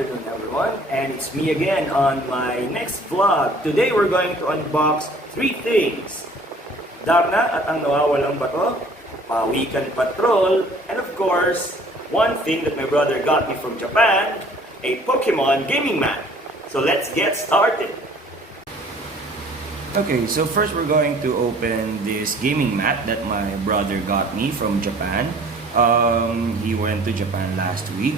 afternoon everyone, and it's me again on my next vlog. Today we're going to unbox 3 things. Darna at ang Nawawalang Bato, Pawikan Patrol, and of course, one thing that my brother got me from Japan, a Pokemon gaming mat. So let's get started. Okay, so first we're going to open this gaming mat that my brother got me from Japan. He went to Japan last week.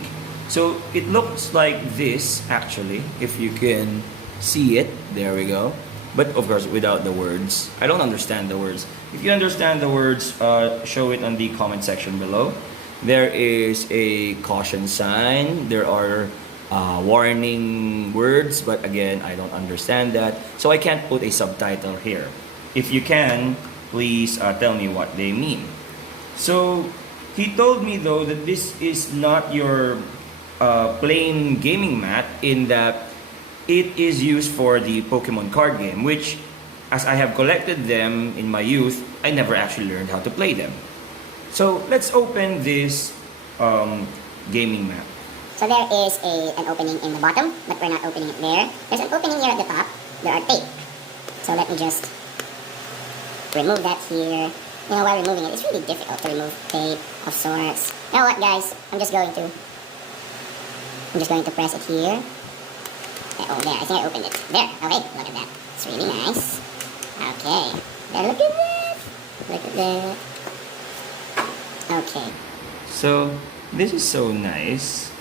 So it looks like this actually, if you can see it. There we go. But of course without the words. I don't understand the words. If you understand the words, show it on the comment section below. There is a caution sign. There are warning words, but again I don't understand that, so I can't put a subtitle here. If you can, please tell me what they mean. So he told me though that this is not your plain gaming mat, in that it is used for the Pokemon card game, which, as I have collected them in my youth, I never actually learned how to play them. So let's open this gaming mat. So there is an opening in the bottom, but we're not opening it there. There's an opening here at the top. There are tape. So let me just remove that here. You know, while removing it, it's really difficult to remove tape of sorts. You know what, guys? I'm just going to press it here. Oh, there. I think I opened it. There. Okay, look at that. It's really nice. Okay. There, look at that. Look at that. Okay. So this is so nice.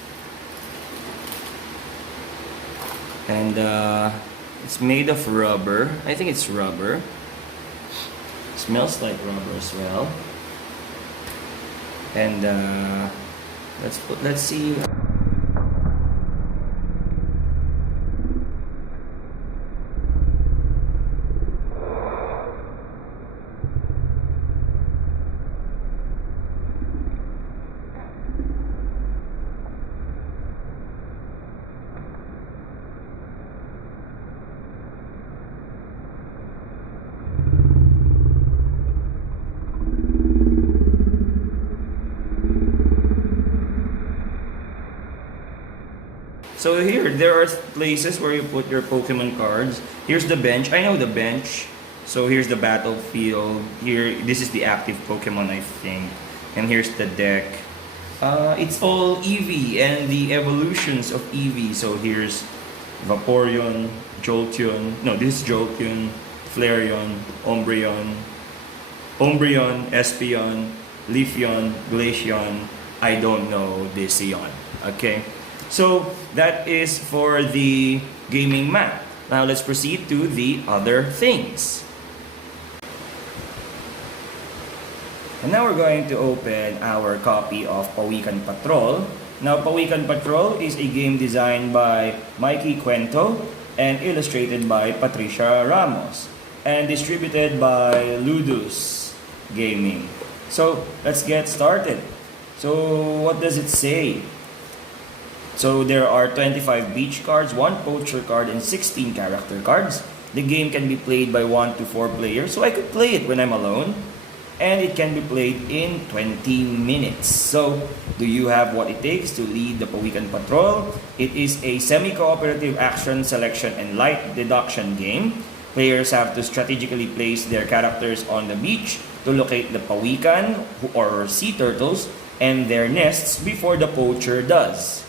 And it's made of rubber. I think it's rubber. Smells like rubber as well. And let's see. So here, there are places where you put your Pokemon cards. Here's the bench. I know the bench. So here's the battlefield. Here, this is the active Pokemon, I think. And here's the deck. It's all Eevee and the evolutions of Eevee. So here's Vaporeon, Jolteon. No, this is Jolteon, Flareon, Umbreon, Espeon, Leafeon, Glaceon. I don't know this Eon. Okay. So that is for the gaming mat. Now let's proceed to the other things. And now we're going to open our copy of Pawikan Patrol. Now Pawikan Patrol is a game designed by Mikey Cuento and illustrated by Patricia Ramos and distributed by Ludus Gaming. So let's get started. So what does it say? So there are 25 beach cards, 1 poacher card, and 16 character cards. The game can be played by 1 to 4 players, so I could play it when I'm alone. And it can be played in 20 minutes. So, do you have what it takes to lead the Pawikan Patrol? It is a semi-cooperative action, selection, and light deduction game. Players have to strategically place their characters on the beach to locate the Pawikan, or sea turtles, and their nests before the poacher does.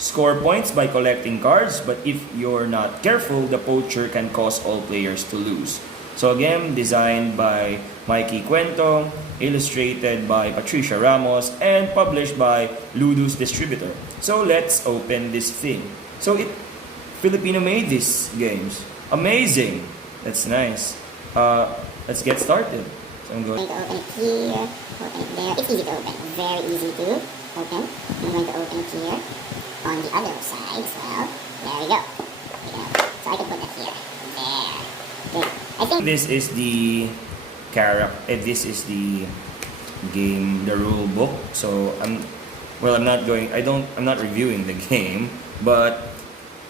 Score points by collecting cards, but if you're not careful, the poacher can cause all players to lose. So again, designed by Mikey Cuento, illustrated by Patricia Ramos, and published by Ludus Distributor. So let's open this thing. So Filipino made these games. Amazing! That's nice. Let's get started. So I'm going to open it here, open it there. It's easy to open, very easy to open. I'm going to open it here. On the other side as well. There we go. So I can put that here. There. Good. I think this is the game, the rule book. So I'm not reviewing the game, but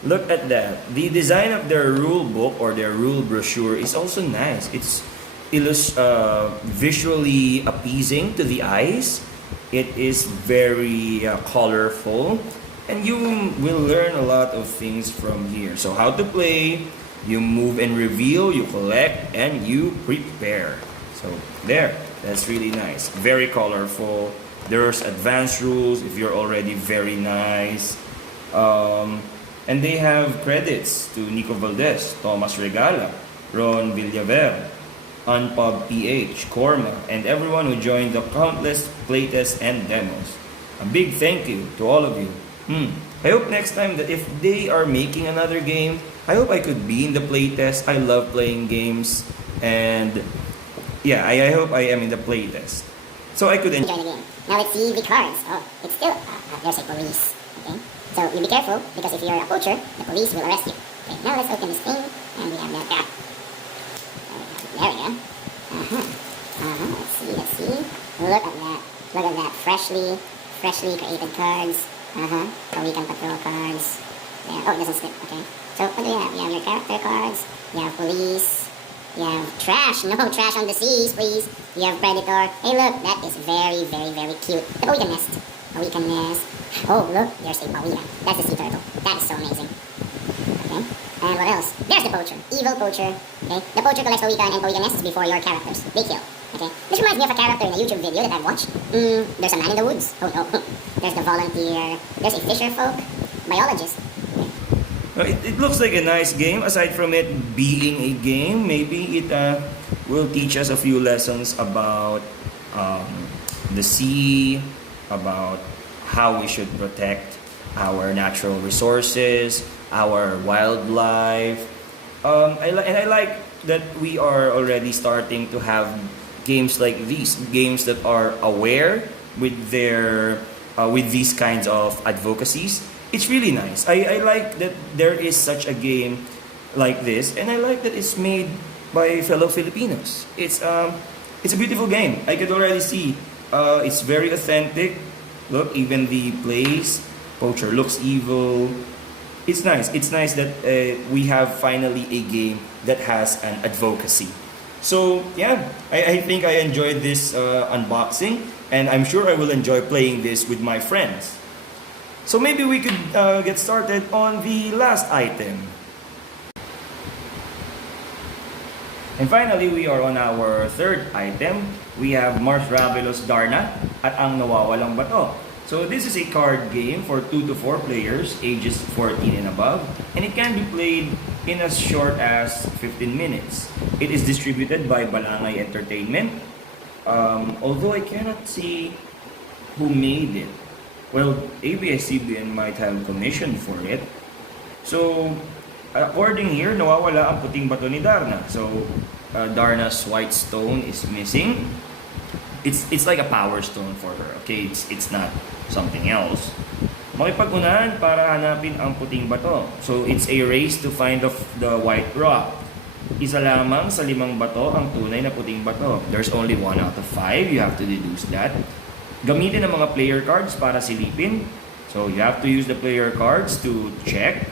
look at that. The design of their rule book or their rule brochure is also nice. It's visually appeasing to the eyes. It is very colorful. and you will learn a lot of things from here. So how to play, you move and reveal, you collect, and you prepare. So there, that's really nice. Very colorful. There's advanced rules if you're already very nice. And they have credits to Nico Valdez, Thomas Regala, Ron Villaver, Unpub PH, Korma, and everyone who joined the countless playtests and demos. A big thank you to all of you. I hope next time that if they are making another game, I hope I could be in the playtest. I love playing games, and yeah, I hope I am in the playtest. So I could Join the game. Now let's see the cards. Oh, it's still, there's a police. Okay, so you be careful because if you're a poacher, the police will arrest you. Okay, now let's open this thing, and we have that guy. There we go. Let's see. Look at that. Look at that. Freshly created cards. Pawikan patrol cards. There. Oh, it doesn't slip. Okay. So what do you have? You have your character cards. You have police. You have trash. No trash on the seas, please. You have predator. Hey, look. That is very, very, very cute. The Pawikan nest. Pawikan nest. Oh, look. There's a Pawikan. That's a sea turtle. That is so amazing. Okay. And what else? There's the poacher. Evil poacher. Okay. The poacher collects Pawikan and Pawikan nests before your characters. They kill. Okay. This reminds me of a character in a YouTube video that I've watched. There's a man in the woods. Oh no. There's the volunteer. There's a fisher folk. Biologist. It looks like a nice game. Aside from it being a game, maybe it will teach us a few lessons about the sea, about how we should protect our natural resources, our wildlife. I like that we are already starting to have games like these, games that are aware with their with these kinds of advocacies. It's really nice. I like that there is such a game like this, and I like that it's made by fellow Filipinos. It's a beautiful game. I could already see it's very authentic. Look, even the place, poacher looks evil. It's nice. It's nice that we have finally a game that has an advocacy. So yeah, I think I enjoyed this unboxing, and I'm sure I will enjoy playing this with my friends. So maybe we could get started on the last item. And finally, we are on our third item. We have Mars Ravelos Darna at ang Nawawalang Bato. So this is a card game for 2 to 4 players, ages 14 and above, and it can be played in as short as 15 minutes. It is distributed by Balangay Entertainment. Although I cannot see who made it. Well, ABS-CBN might have commission for it. So, according here, nawawala ang puting bato ni Darna. So, Darna's white stone is missing. It's like a power stone for her. Okay, it's not something else. Makipag-unahan para hanapin ang puting bato. So, it's a race to find the white rock. Isa lamang sa 5 bato ang tunay na puting bato. There's only 1 out of 5. You have to deduce that. Gamitin ang mga player cards para silipin. So, you have to use the player cards to check,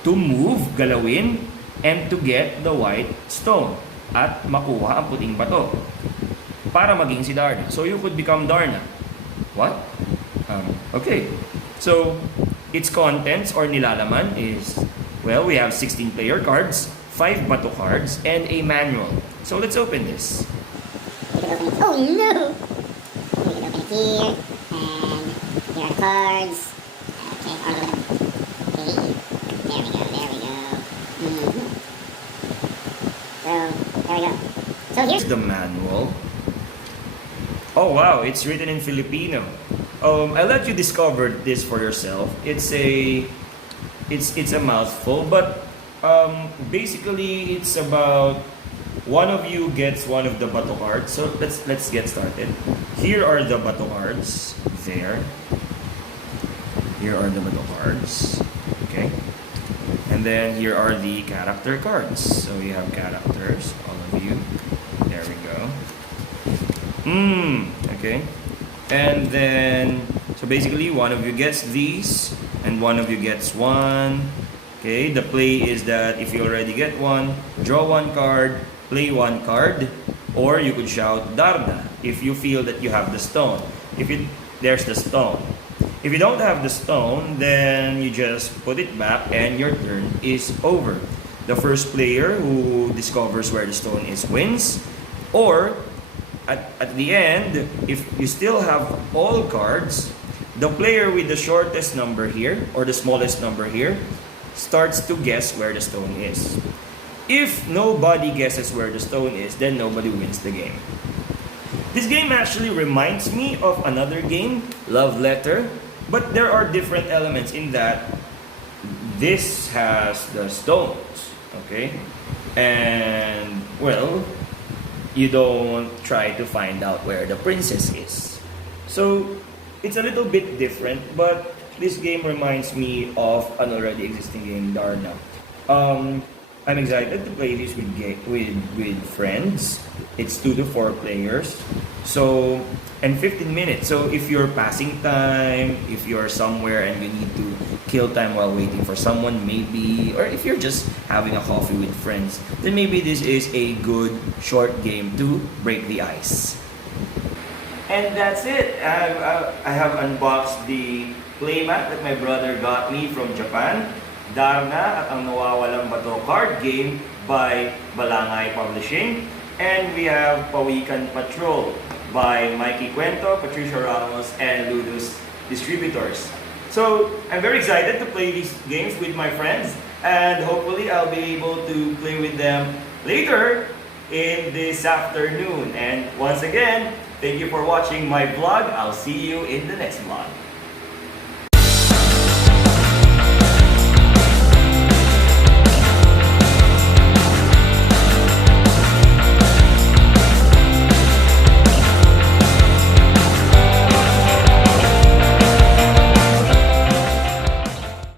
to move, galawin, and to get the white stone at makuha ang puting bato para maging si Darna. So, you could become Darna. What? Okay. So, its contents or nilalaman is, well, we have 16 player cards, 5 bato cards, and a manual. So, let's open this. Oh no! We can open it here, and there are cards. Okay, all of them. Okay, there we go. So, there we go. So here's the manual. Oh wow, it's written in Filipino. I'll let you discover this for yourself. It's a mouthful, but basically it's about one of you gets one of the bato cards. So let's get started. Here are the bato cards. There. Here are the bato cards. Okay. And then here are the character cards. So we have characters, all of you. There we go. Okay. And then, so basically one of you gets these, and one of you gets one. Okay, the play is that if you already get one, draw one card, play one card, or you could shout Darna if you feel that you have the stone. There's the stone. If you don't have the stone, then you just put it back and your turn is over. The first player who discovers where the stone is wins. Or, at the end, if you still have all cards, the player with the shortest number here, or the smallest number here, starts to guess where the stone is. If nobody guesses where the stone is, then nobody wins the game. This game actually reminds me of another game, Love Letter, but there are different elements in that this has the stones, okay? And, well, you don't try to find out where the princess is. So, it's a little bit different, but this game reminds me of an already existing game, Darna. I'm excited to play this with friends. It's 2 to 4 players. So, and 15 minutes. So if you're passing time, if you're somewhere and you need to kill time while waiting for someone, maybe, or if you're just having a coffee with friends, then maybe this is a good short game to break the ice. And that's it. I have unboxed the playmat that my brother got me from Japan. Darna at ang Nawawalang Bato card game by Balangay Publishing. And we have Pawikan Patrol by Mikey Cuento, Patricia Ramos, and Ludus Distributors. So, I'm very excited to play these games with my friends, and hopefully I'll be able to play with them later in this afternoon. And once again, thank you for watching my vlog. I'll see you in the next vlog.